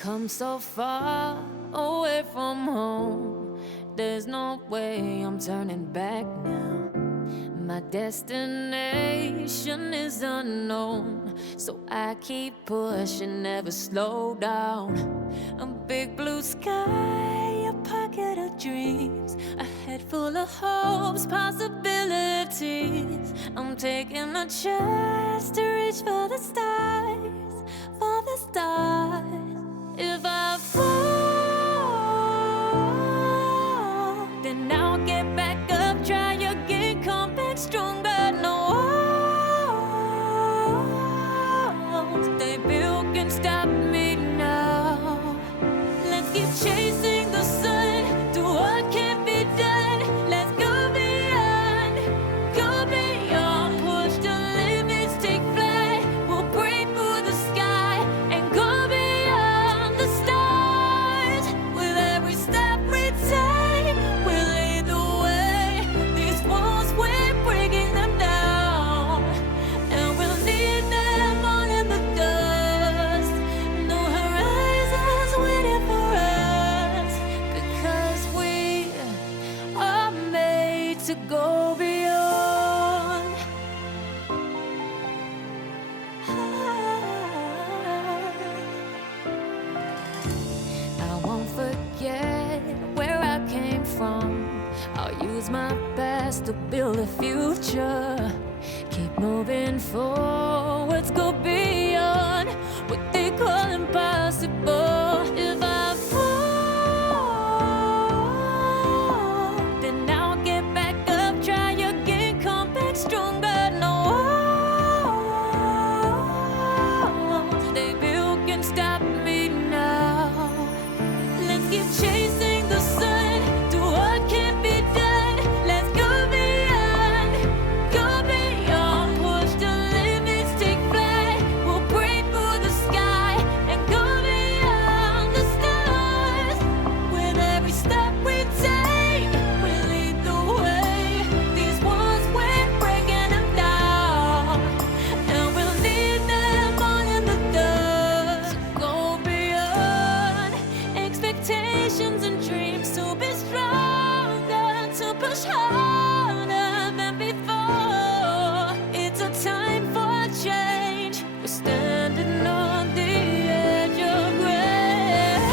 come so far away from home. There's no way I'm turning back now. My destination is unknown, so I keep pushing, never slow down. A big blue sky, a pocket of dreams, a head full of hopes, possibilities. I'm taking a chance to reach for the stars, for the stars. If I fall, then I'll get back up, try again, come back stronger. No walls they built can stop me now. Let's keep chasing the sun, do what can't be done. Let's go beyond, push the limits, take flight. We'll break through the sky and go beyond the stars. With every step we take, we'll lead the way. These walls, we're breaking them down, and we'll leave them all in the dust. No horizons waiting for us, because we are made to go beyond. I won't forget where I came from. I'll use my best to build a future. Keep moving forwards, go beyond what they call impossible. If I fall, then I'll get back up, try again, come back stronger. No walls they built can stop me now. Let's keep chasing the sun, do what can't be done. Let's go beyond, push the limits, take flight. We'll break through the sky and go beyond the stars. With every step we take, we lead the way. These walls, we're breaking them down, and we'll leave them all in the dust. Go beyond expectations and dreams, to be stronger, to push harder than before. It's a time for change. We're standing on the edge of grace.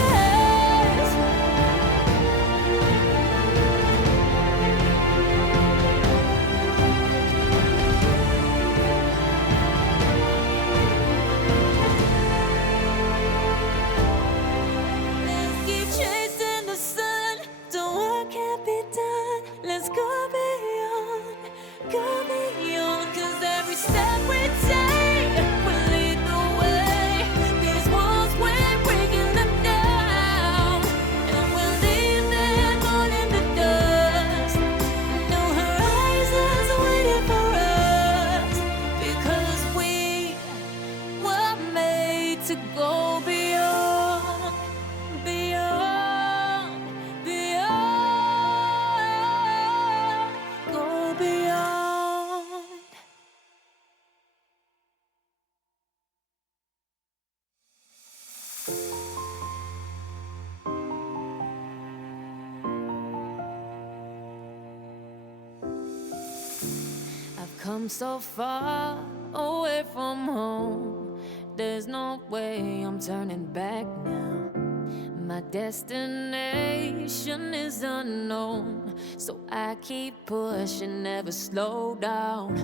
Let's keep chasing the sun, do what can't be done. Let's go beyond, 'cause every step we take will lead the way. These walls, we're breaking them down, and we'll leave them all in the dust. No horizons waiting for us, because we were made to go beyond, beyond, go beyond. I've come so far away from home. There's no way I'm turning back now. My destination is unknown, so I keep pushing, never slow down.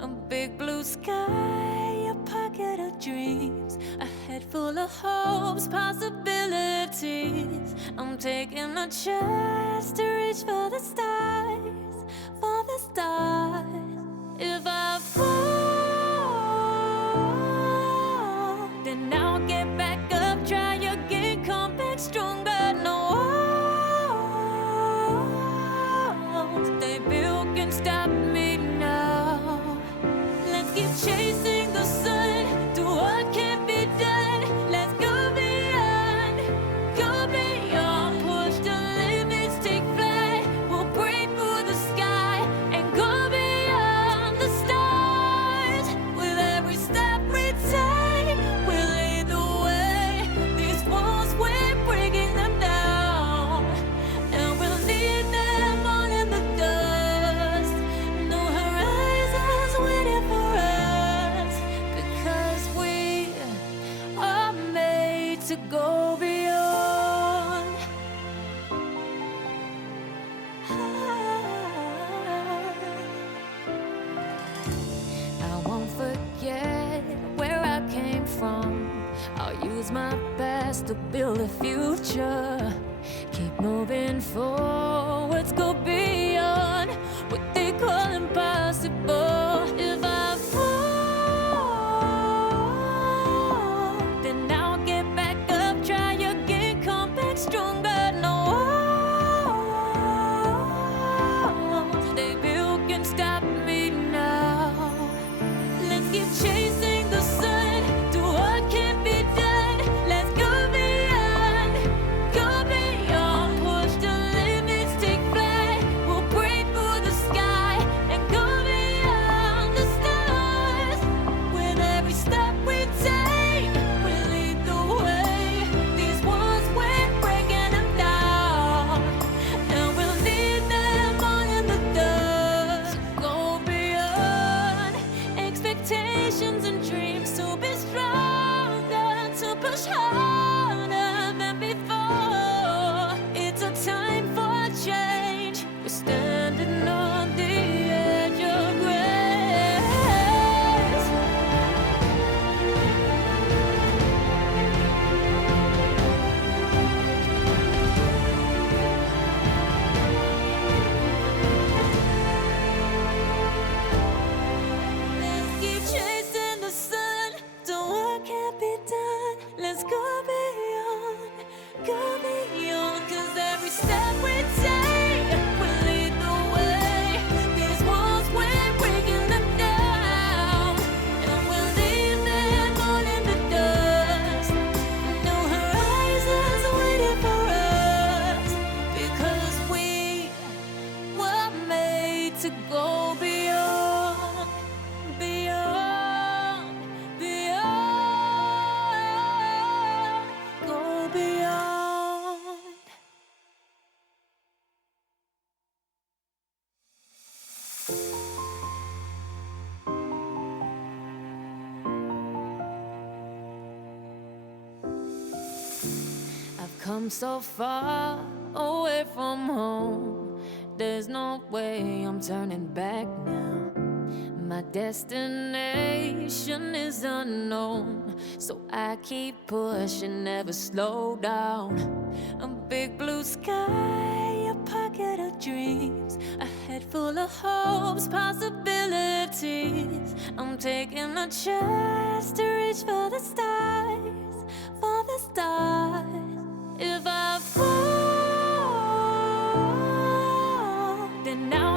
A big blue sky, a pocket of dreams, a head full of hopes, possibilities. I'm taking a chance to reach for the stars, for the stars. If I fall, then I'll get back up, try again, come back stronger. No walls they built can stop me now. Let's keep chasing the sun, do what can't be done. Let's go beyond, push the limits, take flight. We'll break through the sky and go beyond the stars. With every step we take, we'll lead the way. These walls, I won't forget where I came from. I'll use my best to build a future. Keep moving forwards, go beyond what they call impossible. If I fall, then I'll get back up, try again, come back stronger. No walls they built can stop me now. Let's keep chasing the sun, do what can't be done. Let's go beyond, push the limits, take flight. We'll break through the sky and go beyond the stars. With every step we take, we lead the way. These walls, we're breaking them down, and we'll leave them all in the dust. Go beyond expectations and dreams, to be stronger, to push harder than before. It's a time for change. We're standing on the edge of grace. Let's keep chasing the sun, do what can't be done. Let's go beyond, 'cause every step we take will lead the way. These walls, we're breaking them down, and we'll leave them all in the dust. No horizons waiting for us, because we were made to go beyond, beyond, beyond, go beyond. I've come so far away from home. There's no way I'm turning back now. My destination is unknown, so I keep pushing, never slow down. A big blue sky, a pocket of dreams, a head full of hopes, possibilities. I'm taking a chance to reach for the stars, for the stars. If I fall, then now